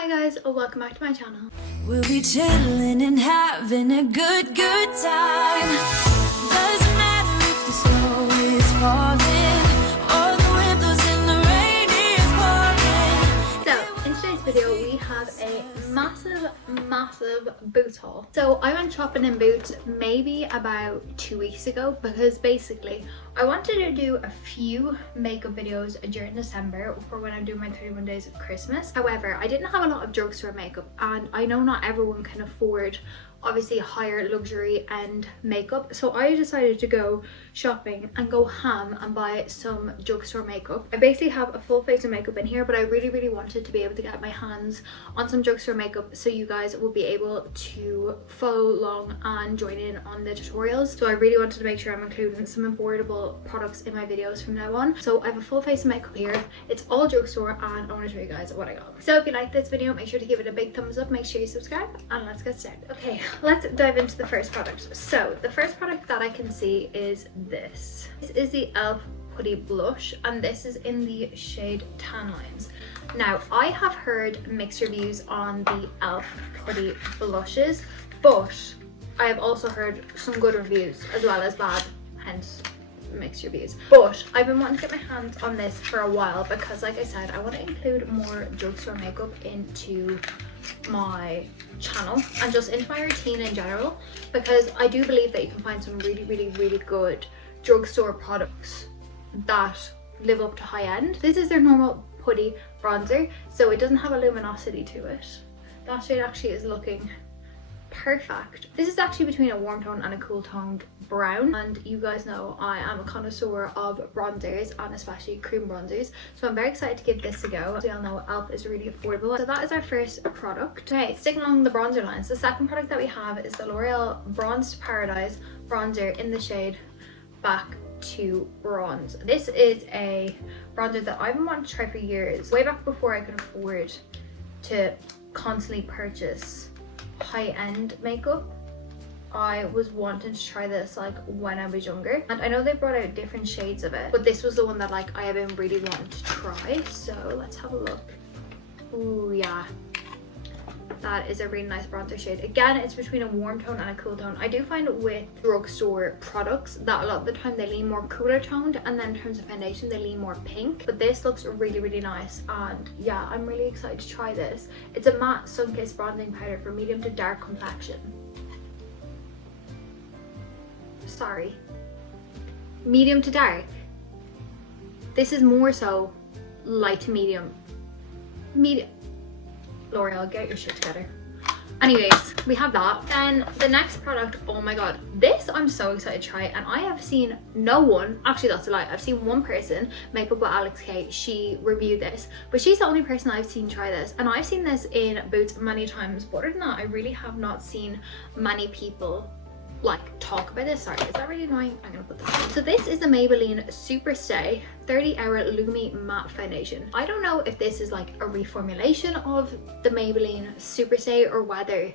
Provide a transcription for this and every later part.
Hi guys, welcome back to my channel. We'll be chilling and having a good time. Doesn't matter if the snow is falling or the wind blows and the rain is pouring. So in today's video we have a massive Boots haul. So I went shopping in Boots maybe about 2 weeks ago because basically I wanted to do a few makeup videos during December for when I'm doing my 31 days of Christmas. However, I didn't have a lot of drugstore makeup, and I know not everyone can afford obviously higher luxury end makeup, so I decided to go shopping and go ham and buy some drugstore makeup. I basically have a full face of makeup in here, but I really wanted to be able to get my hands on some drugstore makeup so you guys will be able to follow along and join in on the tutorials. So I really wanted to make sure I'm including some affordable products in my videos from now on. So I have a full face of makeup here. It's all drugstore and I want to show you guys what I got. So if you like this video, make sure to give it a big thumbs up, make sure you subscribe, and let's get started. Okay, let's dive into the first product. So the first product that I can see is this. This is the e.l.f. Putty Blush, and this is in the shade Tan Lines. Now I have heard mixed reviews on the e.l.f. Putty blushes, but I have also heard some good reviews as well as bad, hence mixed reviews. But I've been wanting to get my hands on this for a while because, like I said, I want to include more drugstore makeup into my channel and just into my routine in general, because I do believe that you can find some really good drugstore products that live up to high end. This is their normal putty bronzer, so it doesn't have a luminosity to it. That shade actually is looking perfect. This is actually between a warm tone and a cool toned brown, and you guys know I am a connoisseur of bronzers and especially cream bronzers, so I'm very excited to give this a go. As we all know, e.l.f. is really affordable. So that is our first product. Okay, sticking along the bronzer lines, the second product that we have is the L'Oreal Bronzed Paradise bronzer in the shade Back to Bronze. This is a bronzer that I've been wanting to try for years, way back before I could afford to constantly purchase high-end makeup. I was wanting to try this like when I was younger, and I know they brought out different shades of it, but this was the one that like I have been really wanting to try. So let's have a look. Oh yeah, that is a really nice bronzer shade. Again, it's between a warm tone and a cool tone. I do find with drugstore products that a lot of the time they lean more cooler toned, and then in terms of foundation they lean more pink, but this looks really nice, and yeah, I'm really excited to try this. It's a matte sun-kissed bronzing powder for medium to dark complexion. Sorry, medium to dark. This is more so light to medium. L'Oreal, get your shit together. Anyways, we have that. Then the next product, oh my god, this I'm so excited to try, and I have seen no one, actually that's a lie, I've seen one person, Makeup with Alex K, she reviewed this, but she's the only person I've seen try this, and I've seen this in Boots many times, but other than that I really have not seen many people like talk about this. Sorry, is that really annoying? I'm gonna put this on. So this is the Maybelline Super Stay 30-hour Lumi Matte Foundation. I don't know if this is like a reformulation of the Maybelline Super Stay or whether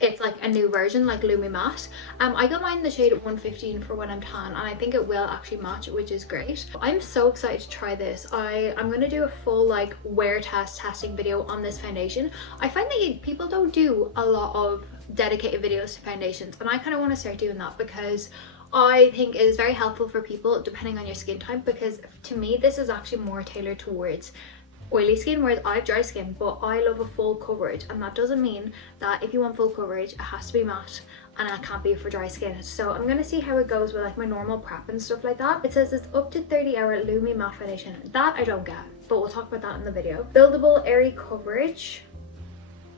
it's like a new version like Lumi Matte. I got mine in the shade 115 for when I'm tan, and I think it will actually match, which is great. I'm so excited to try this. I'm going to do a full like wear testing video on this foundation. I find that people don't do a lot of dedicated videos to foundations, and I kind of want to start doing that because I think it is very helpful for people depending on your skin type, because to me this is actually more tailored towards oily skin, whereas I have dry skin, but I love a full coverage, and that doesn't mean that if you want full coverage it has to be matte and it can't be for dry skin. So I'm gonna see how it goes with like my normal prep and stuff like that. It says it's up to 30-hour Lumi Matte Foundation. That I don't get, but we'll talk about that in the video. Buildable airy coverage,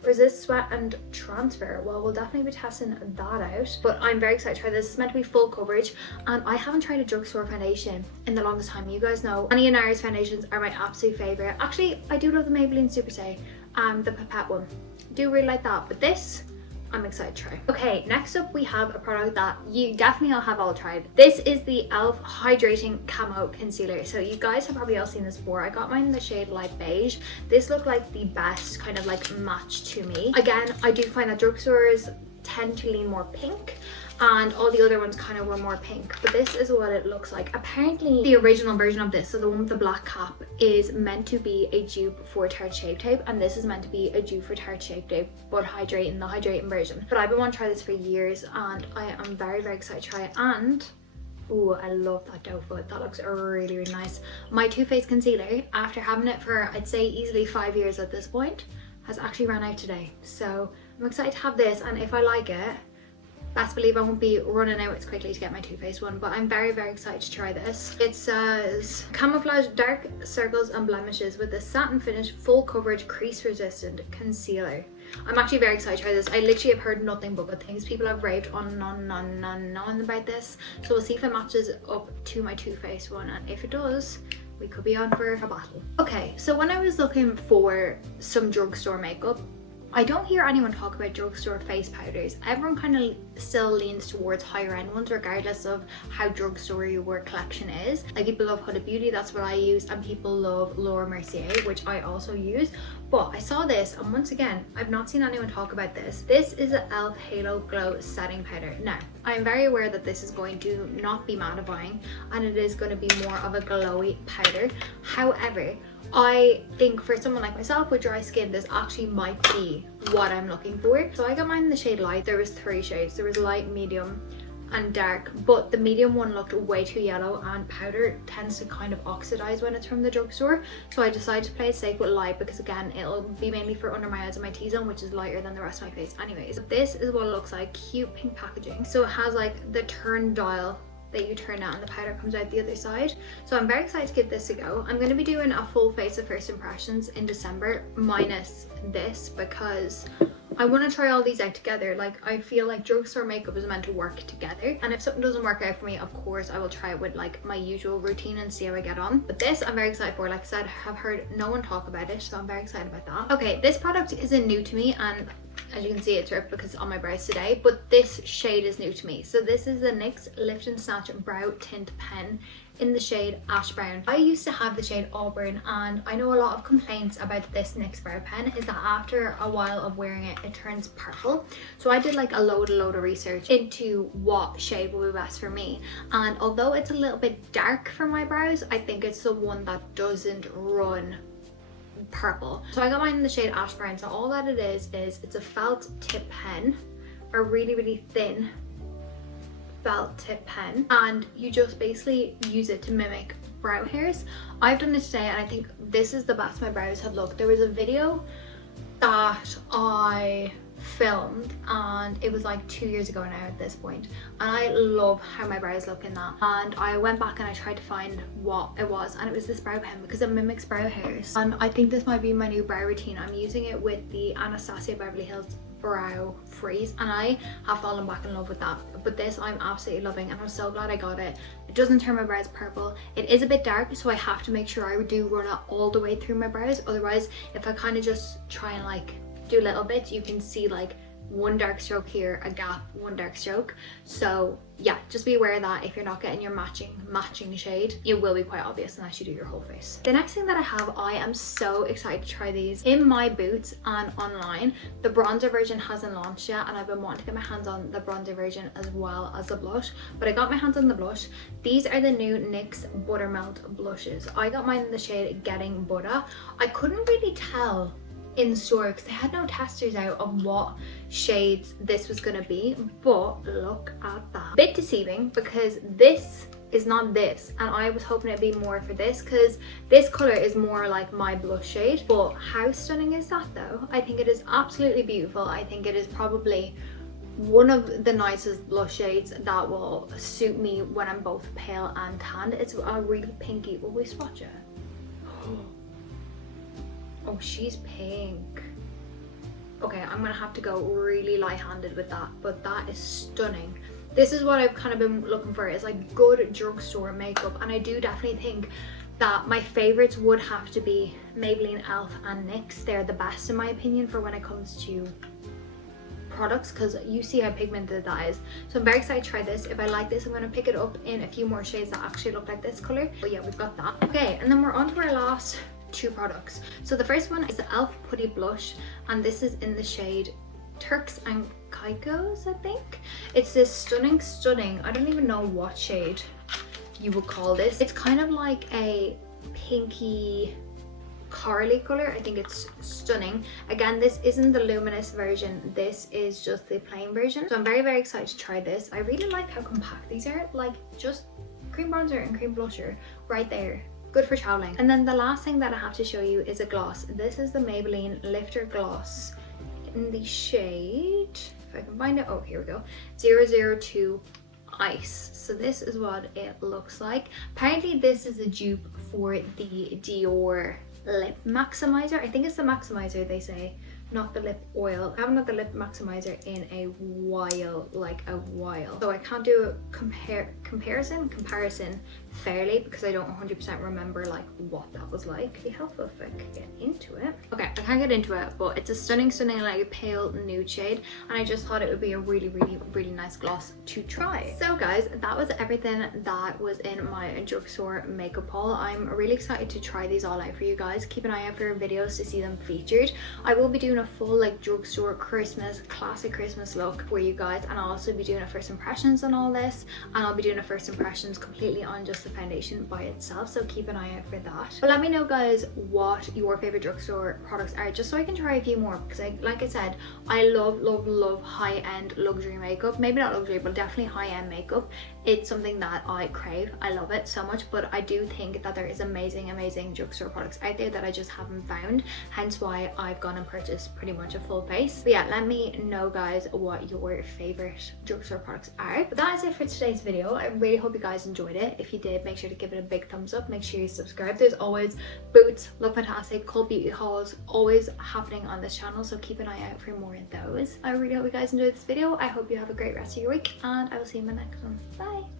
resist sweat and transfer. Well, we'll definitely be testing that out, but I'm very excited to try this. It's meant to be full coverage, and I haven't tried a drugstore foundation in the longest time. You guys know Annie and Nara's foundations are my absolute favorite. Actually, I do love the Maybelline Super Stay and the Pipette one. I do really like that, but this I'm excited to try. Okay, next up we have a product that you definitely all have all tried. This is the e.l.f. Hydrating Camo Concealer. So you guys have probably all seen this before. I got mine in the shade Light Beige. This looked like the best kind of like match to me. Again, I do find that drugstores tend to lean more pink, and all the other ones kind of were more pink. But this is what it looks like. Apparently the original version of this, so the one with the black cap, is meant to be a dupe for Tarte Shape Tape, and this is meant to be a dupe for Tarte Shape Tape but hydrating, the hydrating version. But I've been wanting to try this for years, and I am very, very excited to try it. And ooh, I love that doe foot. That looks really, really nice. My Too Faced concealer, after having it for I'd say easily 5 years at this point, has actually run out today. So I'm excited to have this, and if I like it, best believe I won't be running out as quickly to get my Too Faced one. But I'm very, very excited to try this. It says camouflage dark circles and blemishes with a satin finish, full coverage, crease resistant concealer. I'm actually very excited to try this. I literally have heard nothing but good things. People have raved on and on and on and on and on about this. So we'll see if it matches up to my Too Faced one, and if it does, we could be on for a battle. Okay, so when I was looking for some drugstore makeup, I don't hear anyone talk about drugstore face powders. Everyone kind of still leans towards higher end ones, regardless of how drugstore your collection is. Like, people love Huda Beauty, that's what I use, and people love Laura Mercier, which I also use. But I saw this, and once again, I've not seen anyone talk about this. This is an e.l.f. Halo Glow Setting Powder. Now, I'm very aware that this is going to not be mattifying, and it is going to be more of a glowy powder. However, I think for someone like myself with dry skin, this actually might be what I'm looking for. So I got mine in the shade light. There was 3 shades. There was light, medium, and dark, but the medium one looked way too yellow, and powder tends to kind of oxidize when it's from the drugstore. So I decided to play it safe with light, because again, it'll be mainly for under my eyes and my T-zone, which is lighter than the rest of my face anyways. This is what it looks like. Cute pink packaging. So it has like the turn dial that you turn out, and the powder comes out the other side. So I'm very excited to give this a go. I'm going to be doing a full face of first impressions in December, minus this, because I want to try all these out together. Like, I feel like drugstore makeup is meant to work together, and if something doesn't work out for me, of course I will try it with like my usual routine and see how I get on. But this I'm very excited for. Like I said, I have heard no one talk about it, so I'm very excited about that. Okay, this product isn't new to me, and as you can see, it's ripped because it's on my brows today, but this shade is new to me. So this is the NYX Lift and Snatch Brow Tint Pen in the shade Ash Brown. I used to have the shade Auburn, and I know a lot of complaints about this NYX brow pen is that after a while of wearing it, it turns purple. So I did like a load of research into what shade will be best for me, and although it's a little bit dark for my brows, I think it's the one that doesn't run purple. So I got mine in the shade Ash Brown. So all that it is it's a felt tip pen, a really, really thin felt tip pen, and you just basically use it to mimic brow hairs. I've done it today, and I think this is the best my brows have looked. There was a video that I filmed, and it was like 2 years ago now at this point, and I love how my brows look in that. And I went back and I tried to find what it was, and it was this brow pen because it mimics brow hairs, and I think this might be my new brow routine. I'm using it with the Anastasia Beverly Hills Brow Freeze, and I have fallen back in love with that. But this I'm absolutely loving, and I'm so glad I got it. It doesn't turn my brows purple. It is a bit dark, so I have to make sure I do run it all the way through my brows. Otherwise, if I kind of just try and like do little bits, you can see like one dark stroke here, a gap, one dark stroke. So yeah, just be aware of that. If you're not getting your matching shade, it will be quite obvious unless you do your whole face. The next thing that I have, I am so excited to try these in my boots and online. The bronzer version hasn't launched yet, and I've been wanting to get my hands on the bronzer version as well as the blush, but I got my hands on the blush. These are the new NYX Buttermelt blushes. I got mine in the shade Getting Butter. I couldn't really tell in store because they had no testers out of what shades this was going to be, but look at that. Bit deceiving because this is not this, and I was hoping it'd be more for this because this color is more like my blush shade. But how stunning is that though? I think it is absolutely beautiful. I think it is probably one of the nicest blush shades that will suit me when I'm both pale and tanned. It's a really pinky. Will we swatch it? Oh, she's pink. Okay, I'm gonna have to go really light-handed with that, but that is stunning. This is what I've kind of been looking for, is like good drugstore makeup, and I do definitely think that my favorites would have to be Maybelline, e.l.f. and NYX. They're the best in my opinion for when it comes to products, because you see how pigmented that is. So I'm very excited to try this. If I like this, I'm going to pick it up in a few more shades that actually look like this color. But yeah, we've got that. Okay, and then we're on to our last two products. So the first one is the e.l.f. Putty Blush, and this is in the shade Turks and Keiko's, I think. It's this stunning, I don't even know what shade you would call this. It's kind of like a pinky corally color. I think it's stunning. Again, this isn't the luminous version, this is just the plain version. So I'm very, very excited to try this. I really like how compact these are, like just cream bronzer and cream blusher right there. Good for traveling. And then the last thing that I have to show you is a gloss. This is the Maybelline Lifter Gloss in the shade, if I can find it, oh here we go, 002 Ice. So this is what it looks like. Apparently this is a dupe for the Dior lip maximizer. I think it's the maximizer they say, not the lip oil. I haven't had the lip maximizer in a while, like a while. So I can't do a comparison fairly because I don't 100% remember like what that was like. It'd be helpful if I could get into it. Okay, I can't get into it, but it's a stunning like a pale nude shade, and I just thought it would be a really nice gloss to try. So guys, that was everything that was in my drugstore makeup haul. I'm really excited to try these all out for you guys. Keep an eye out for videos to see them featured. I will be doing a full like drugstore Christmas, classic Christmas look for you guys, and I'll also be doing a first impressions on all this, and I'll be doing a first impressions completely on just the foundation by itself, so keep an eye out for that. But let me know guys what your favorite drugstore products are, just so I can try a few more, because like I said, I love high-end luxury makeup. Maybe not luxury, but definitely high-end makeup. It's something that I crave. I love it so much, but I do think that there is amazing drugstore products out there that I just haven't found, hence why I've gone and purchased pretty much a full face. But yeah, let me know guys what your favorite drugstore products are. But that is it for today's video. I really hope you guys enjoyed it. If you did, make sure to give it a big thumbs up. Make sure you subscribe. There's always boots, look fantastic, cult beauty hauls always happening on this channel, so keep an eye out for more of those. I really hope you guys enjoyed this video. I hope you have a great rest of your week, and I will see you in my next one. Bye.